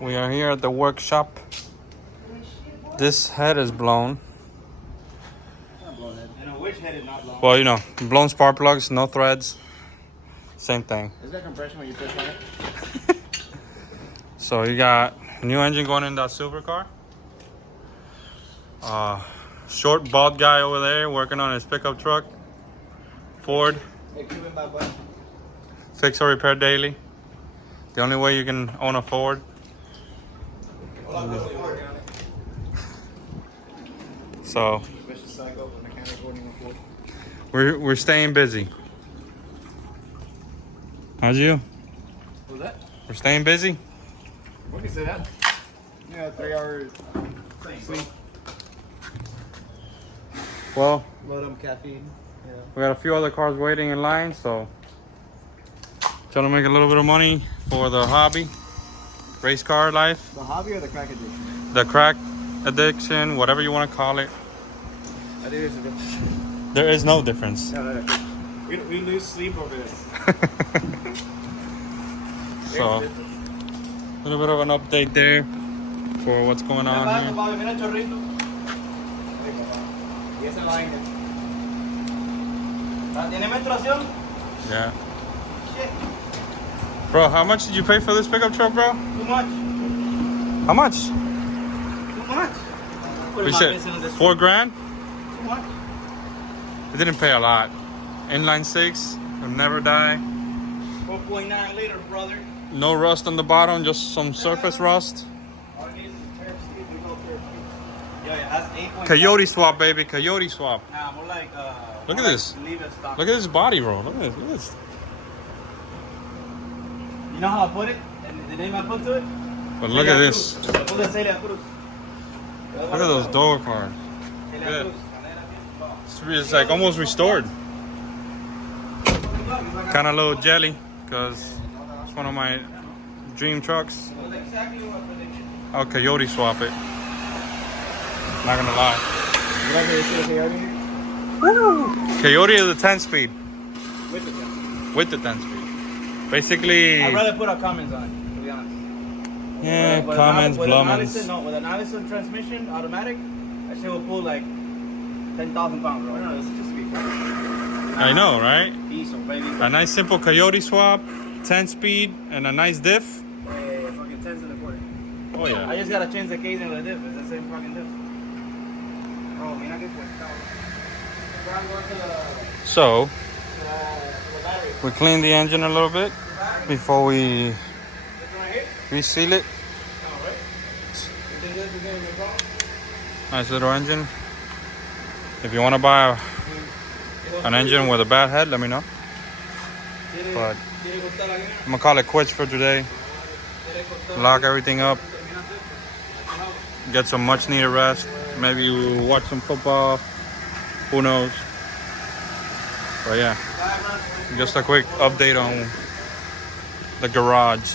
We are here at the workshop. This head is blown. Not blown head. You know, which head is not blown? Well, you know, blown spark plugs, no threads. Same thing. Is that compression when you push on it? So you got a new engine going in that silver car. Short bald guy over there working on his pickup truck. Ford. Fix or repair daily. The only way you can own a Ford. So we're staying busy. How'd you? What was that? We're staying busy. What can you say that? Yeah, 3 hours sleep. Well, Load them caffeine. Yeah. we got a few other cars waiting in line, so trying to make a little bit of money for the hobby, race car life. The hobby or the crack addiction? The crack addiction, whatever you want to call it. I think there's a difference. There is no difference. No. We lose sleep over this. So, a little bit of an update there for what's going on here. Yeah. Bro, how much did you pay for this pickup truck, bro? Too much. How much? Too much. We said $4 grand? Too much. We didn't pay a lot. Inline 6, will never die. 4.9 liters, brother. No rust on the bottom, just some surface rust. Coyote swap, baby. Coyote swap. Nah, more like Look at this. Leave it stock. Look at this body roll. Look at this. Look at this. You know how I put it? And the name I put to it? But look at this. Look at Look those door cards. Good. It's like almost restored. Kind of a little jelly because it's one of my dream trucks. I'll coyote swap it. Not gonna lie. Coyote is a 10-speed. With the 10-speed. Basically. I'd rather put a Cummins on it, to be honest. Yeah, Cummins, Blumins. With an Allison transmission, automatic, that shit will pull like 10,000 pounds, bro. No, this is just to be fair. I know, right? Diesel, baby. A nice simple coyote swap, 10-speed, and a nice diff. Fucking 10s and a quarter. Oh yeah. I just gotta change the casing of the diff. It's the same fucking diff. Oh, mira que So, we clean the engine a little bit before we reseal it. Nice little engine. If you want to buy an engine with a bad head, let me know. But I'm gonna call it quits for today. Lock everything up. Get some much needed rest. Maybe we'll watch some football. Who knows? But yeah, just a quick update on the garage.